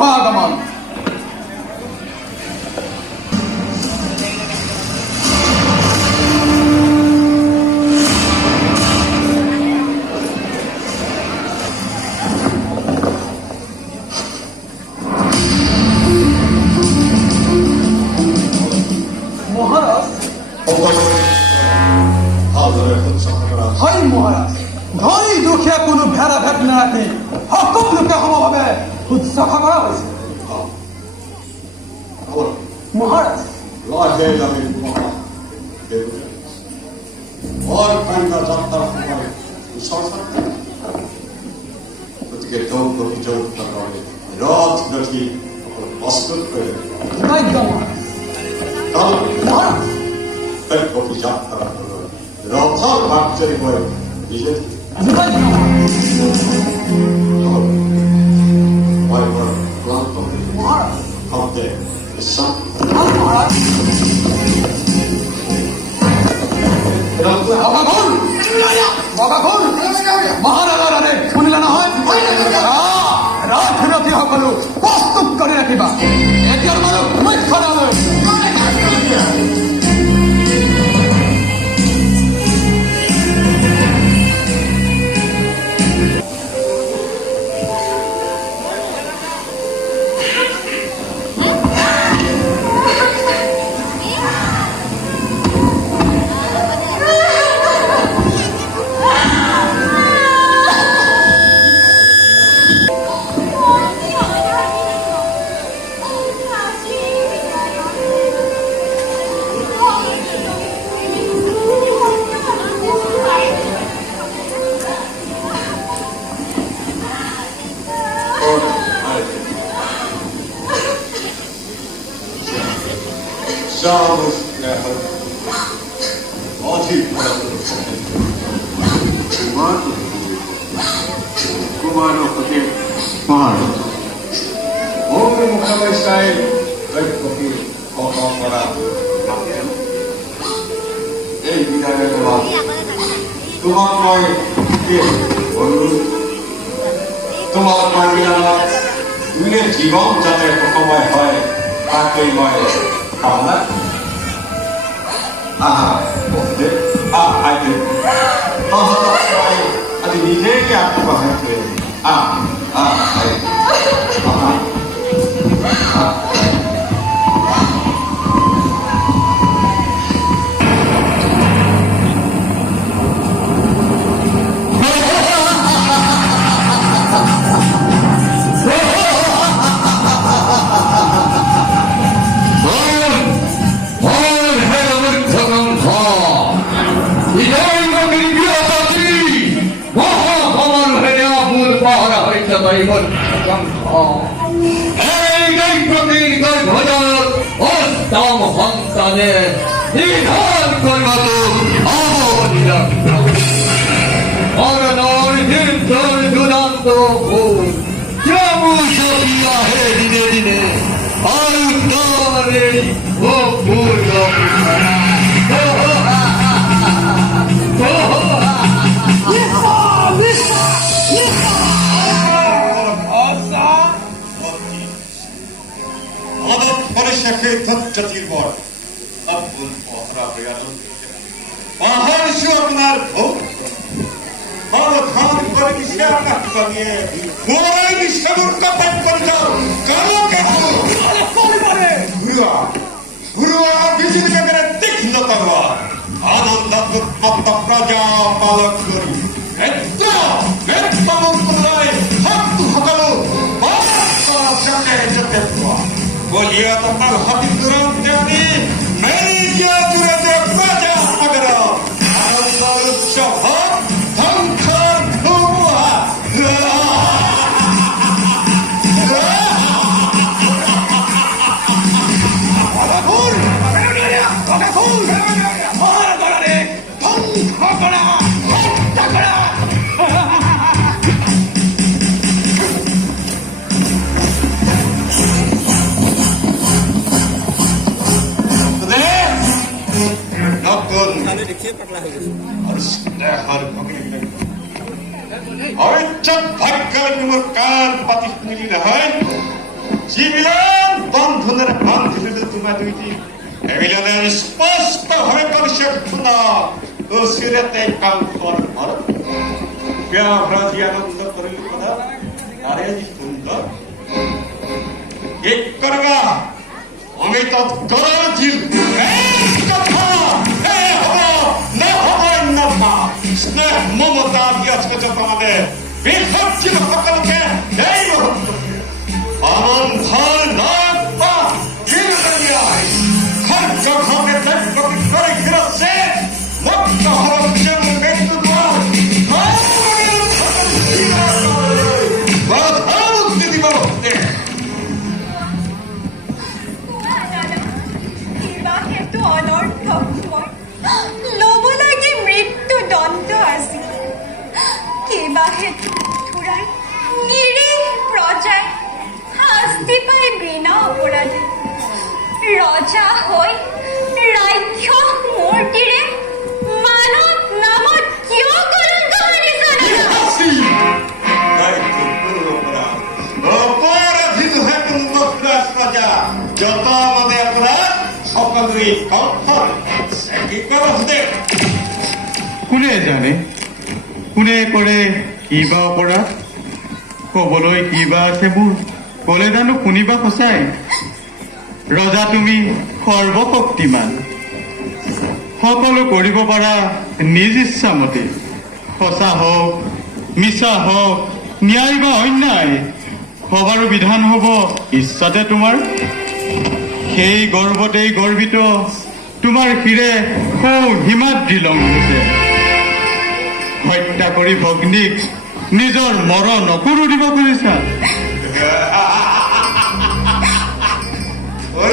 শুভাগমন। হয় মহাৰাজ, ধনী দুখীয়া কোনো ভেদা ভেদ নাৰাখি সকলোকে সমভাৱে উৎসৰ্গ কৰা হৈছে। মহাৰাজ, গতিকে তেওঁক অভিযোগৰ বাবে ৰথ গঠি প্ৰস্তুত কৰি অভিযাত্ৰা ৰথৰ বাট যদি মই নিজে মই বৰ ক্লান্ত হওঁতে বিশ্বাস মহাৰাজাৰ আদেশ শুনিলা নহয়? ৰাজনীতি সকলো প্ৰস্তুত কৰি ৰাখিবা। এতিয়াৰ মানুহ মুখ্যলৈ জীবন যাতে সুখময় হয় তাকেই মই কামনা আজি নিজেকে আত্মপ্ৰকাশ কৰি সন্তানে নিধান করবাতো অবনীর নির্জন দুরান্ত ফুল হে দিনে দিনে আর উত্তরে ও ফুল জাতির পর আব্দুল পহরা হয়ে পাহাড় আপনার ভোগ অবধান করে দিছে আকাশ বানিয়ে মোরাই নিঃসাগর কাপাট করে যাও কালো কালো ঘুরুয়া ঘুরুয়া বিজুল কেন্দ্রে তীক্ষ্ণ করবা আনন্দ প্রজা পালক করি বলিয়া তোমার হাতি তুরন্ত জানি মেরি গিয়া দূরে যে প্রজা সাগর আনন্দ উৎসব ধ্বংসর ধুমুহা ভাগ্য কান পাতি মিলি হয় যিবিলাক বন্ধনেৰে বান্ধিছিলো তোমাৰ দুইটি সেইবিলাকে স্পষ্টভাৱে কৰিছে শুনা উচিৰতে কামখন কৰ ব্যাভ্ৰাজি আনন্দ কৰিলো কথা তাৰে যি সুন্দৰ কি কৰিবা আমি তৎকৰৰ জিল কথা হ'ব নহ'ব অন্যথা স্নেহ মমতা ব্যস্ততা মানে বিসৰ্জিত সকলোকে এই মুহূৰ্তত আমন্ত্ৰণ নবা বিলনীয়াই খাদ্যভাৱে তৎপতি কৰি ফিৰছে মুক্ত হ'ব যেন মৃত্যু দ্বাৰ মুক্তি দিব কিবা সেইটো অনৰ্থক ল'ব লাগে মৃত্যু দণ্ড আছিল কিবা সেইটো থোৰাই নিৰীহ প্ৰজাই শাস্তি পাই বিনা অপৰাধী ৰজা হৈ ৰাজ্য মূৰ্তিৰে মানৱ নামত কিয় কলংক সানিছা অপৰাধীটোহে কোনো প্ৰজা যত মানে অপৰাধ সকলোৱে কণ্ঠৰ কি কৰে কোনে জানে কোনে কৰে কিবা অপৰাধ কবলৈ কিবা আছে মোৰ কলে জানো শুনিবা সঁচাই ৰজা তুমি সৰ্বশক্তিমান সকলো কৰিব পাৰা নিজ ইচ্ছামতে সঁচা হওক মিছা হওক ন্যায় বা অন্যায় সবাৰো বিধান হ'ব ইচ্ছাতে তোমাৰ সেই গৰ্বতেই গৰ্বিত তোমাৰ শিৰে সৌ হিমাদ্ৰী লংঘিছে হত্যা কৰি ভগ্নীক নিজৰ মৰণ নকৰো দিব খুজিছা ঐ